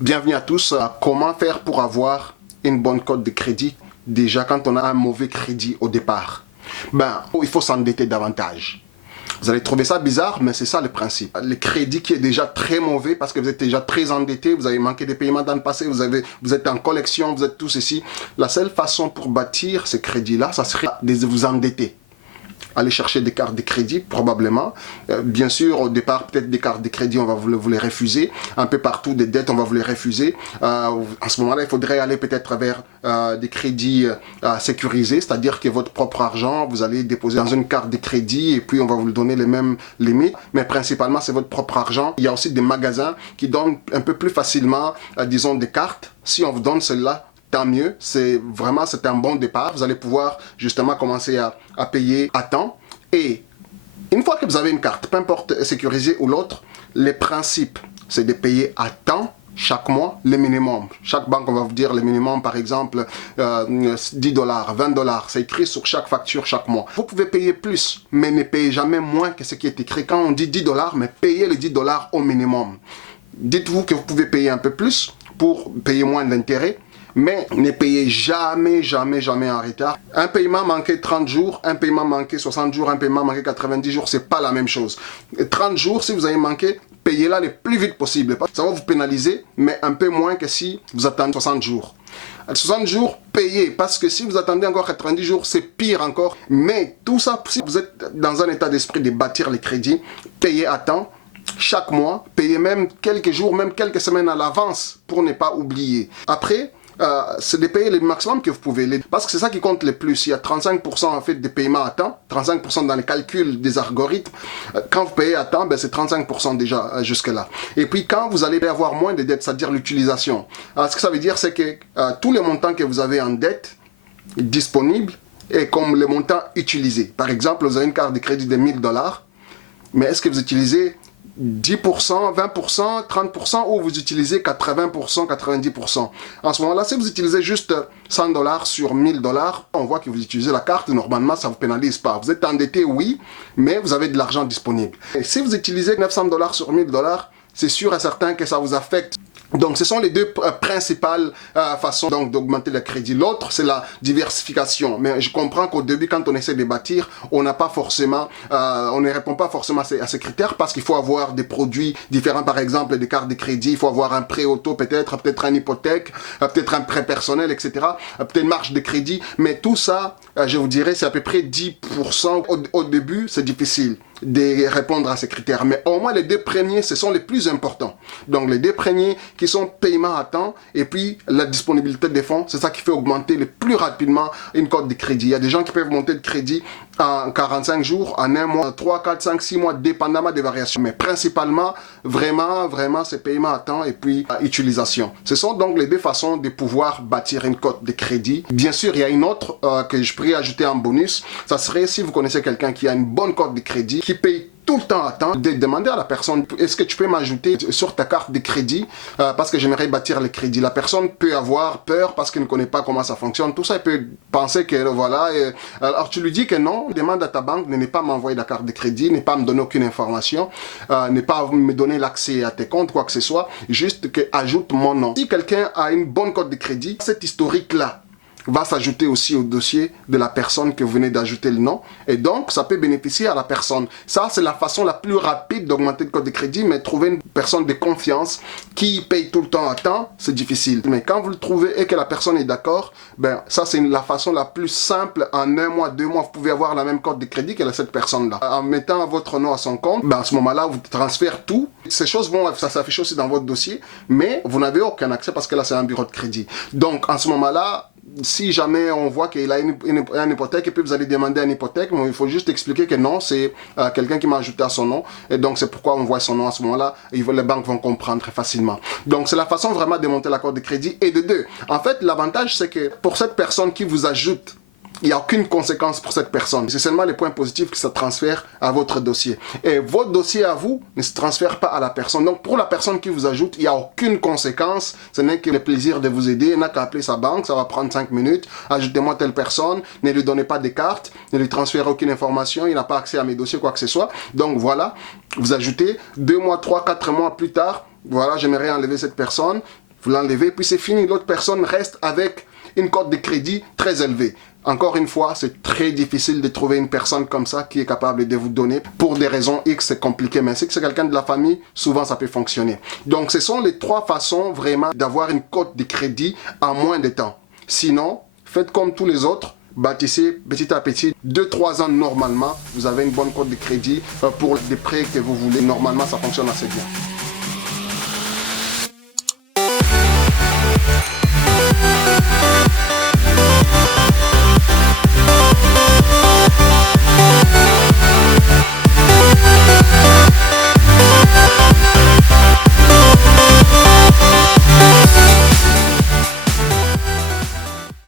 Bienvenue à tous. Comment faire pour avoir une bonne cote de crédit déjà quand on a un mauvais crédit au départ? Il faut s'endetter davantage. Vous allez trouver ça bizarre, mais c'est ça le principe. Le crédit qui est déjà très mauvais parce que vous êtes déjà très endetté, vous avez manqué des paiements dans le passé, vous êtes en collection, vous êtes tout ceci. La seule façon pour bâtir ce crédit-là, ça serait de vous endetter. Aller chercher des cartes de crédit, probablement. Bien sûr, au départ, peut-être des cartes de crédit, on va vous les refuser. Un peu partout, des dettes, on va vous les refuser. À ce moment-là, il faudrait aller peut-être vers des crédits sécurisés, c'est-à-dire que votre propre argent, vous allez déposer dans une carte de crédit et puis on va vous donner les mêmes limites. Mais principalement, c'est votre propre argent. Il y a aussi des magasins qui donnent un peu plus facilement, disons, des cartes. Si on vous donne celle-là, tant mieux, c'est un bon départ. Vous allez pouvoir justement commencer à payer à temps. Et une fois que vous avez une carte, peu importe sécurisée ou l'autre, les principes, c'est de payer à temps chaque mois le minimum. Chaque banque, on va vous dire le minimum, par exemple, 10 dollars, 20 dollars. C'est écrit sur chaque facture chaque mois. Vous pouvez payer plus, mais ne payez jamais moins que ce qui est écrit. Quand on dit 10 dollars, mais payez les 10 dollars au minimum. Dites-vous que vous pouvez payer un peu plus pour payer moins d'intérêt. Mais ne payez jamais, jamais, jamais en retard. Un paiement manqué 30 jours, un paiement manqué 60 jours, un paiement manqué 90 jours, c'est pas la même chose. 30 jours, si vous avez manqué, payez-la le plus vite possible. Ça va vous pénaliser, mais un peu moins que si vous attendez 60 jours. 60 jours, payez, parce que si vous attendez encore 90 jours, c'est pire encore. Mais tout ça, si vous êtes dans un état d'esprit de bâtir les crédits, payez à temps. Chaque mois, payez même quelques jours, même quelques semaines à l'avance pour ne pas oublier. Après, c'est de payer le maximum que vous pouvez. Parce que c'est ça qui compte le plus. Il y a 35% en fait de paiement à temps, 35% dans les calculs des algorithmes. Quand vous payez à temps, c'est 35% déjà jusque-là. Et puis quand vous allez avoir moins de dettes, c'est-à-dire l'utilisation. Ce que ça veut dire, c'est que tous les montants que vous avez en dette disponibles est comme le montant utilisé. Par exemple, vous avez une carte de crédit de 1000 dollars, mais est-ce que vous utilisez 10%, 20%, 30% ou vous utilisez 80%, 90%. En ce moment-là, si vous utilisez juste 100 dollars sur 1000 dollars, on voit que vous utilisez la carte, normalement ça ne vous pénalise pas. Vous êtes endetté, oui, mais vous avez de l'argent disponible. Et si vous utilisez 900 dollars sur 1000 dollars, c'est sûr et certain que ça vous affecte. Donc, ce sont les deux principales façons d'augmenter le crédit. L'autre, c'est la diversification. Mais je comprends qu'au début, quand on essaie de bâtir, on n'a pas forcément, on ne répond pas forcément à ces critères parce qu'il faut avoir des produits différents, par exemple des cartes de crédit, il faut avoir un prêt auto peut-être une hypothèque, peut-être un prêt personnel, etc. Peut-être une marge de crédit. Mais tout ça, je vous dirais, c'est à peu près 10%. Au début, c'est difficile de répondre à ces critères. Mais au moins, les deux premiers, ce sont les plus importants. Donc, les deux premiers qui sont paiement à temps et puis la disponibilité des fonds, c'est ça qui fait augmenter le plus rapidement une cote de crédit. Il y a des gens qui peuvent monter de crédit en 45 jours, en un mois, 3, 4, 5, 6 mois, dépendamment des variations. Mais principalement, vraiment, c'est paiement à temps et puis utilisation. Ce sont donc les deux façons de pouvoir bâtir une cote de crédit. Bien sûr, il y a une autre que je pourrais ajouter en bonus. Ça serait si vous connaissez quelqu'un qui a une bonne cote de crédit, qui paye tout le temps à temps, de demander à la personne, est-ce que tu peux m'ajouter sur ta carte de crédit parce que j'aimerais bâtir le crédit. La personne peut avoir peur parce qu'elle ne connaît pas comment ça fonctionne. Tout ça, elle peut penser que voilà. Alors tu lui dis que non, demande à ta banque de ne pas m'envoyer la carte de crédit, ne pas me donner aucune information, ne pas me donner l'accès à tes comptes, quoi que ce soit, juste que ajoute mon nom. Si quelqu'un a une bonne cote de crédit, cet historique-là va s'ajouter aussi au dossier de la personne que vous venez d'ajouter le nom. Et donc, ça peut bénéficier à la personne. Ça, c'est la façon la plus rapide d'augmenter le code de crédit, mais trouver une personne de confiance qui paye tout le temps à temps, c'est difficile. Mais quand vous le trouvez et que la personne est d'accord, ça, c'est la façon la plus simple. En un mois, 2 mois, vous pouvez avoir la même code de crédit que cette personne-là. En mettant votre nom à son compte, à ce moment-là, vous transférez tout. Ces choses vont, ça s'affiche aussi dans votre dossier, mais vous n'avez aucun accès parce que là, c'est un bureau de crédit. Donc, en ce moment-là, si jamais on voit qu'il a une hypothèque et puis vous allez demander une hypothèque, il faut juste expliquer que non, c'est quelqu'un qui m'a ajouté à son nom et donc c'est pourquoi on voit son nom à ce moment-là et les banques vont comprendre très facilement. Donc c'est la façon vraiment de monter la cote de crédit. Et de deux, en fait l'avantage c'est que pour cette personne qui vous ajoute, il n'y a aucune conséquence pour cette personne. C'est seulement les points positifs qui se transfèrent à votre dossier. Et votre dossier à vous ne se transfère pas à la personne. Donc pour la personne qui vous ajoute, il n'y a aucune conséquence. Ce n'est que le plaisir de vous aider. Il n'a qu'à appeler sa banque, ça va prendre 5 minutes. Ajoutez-moi telle personne, ne lui donnez pas de carte, ne lui transférez aucune information, il n'a pas accès à mes dossiers, quoi que ce soit. Donc voilà, vous ajoutez 2 mois, 3, 4 mois plus tard, voilà, j'aimerais enlever cette personne. Vous l'enlevez, puis c'est fini. L'autre personne reste avec une cote de crédit très élevée. Encore une fois, c'est très difficile de trouver une personne comme ça qui est capable de vous donner. Pour des raisons X, c'est compliqué, mais si c'est quelqu'un de la famille, souvent ça peut fonctionner. Donc, ce sont les 3 façons vraiment d'avoir une cote de crédit en moins de temps. Sinon, faites comme tous les autres. Bâtissez petit à petit, 2-3 ans normalement, vous avez une bonne cote de crédit pour les prêts que vous voulez. Normalement, ça fonctionne assez bien.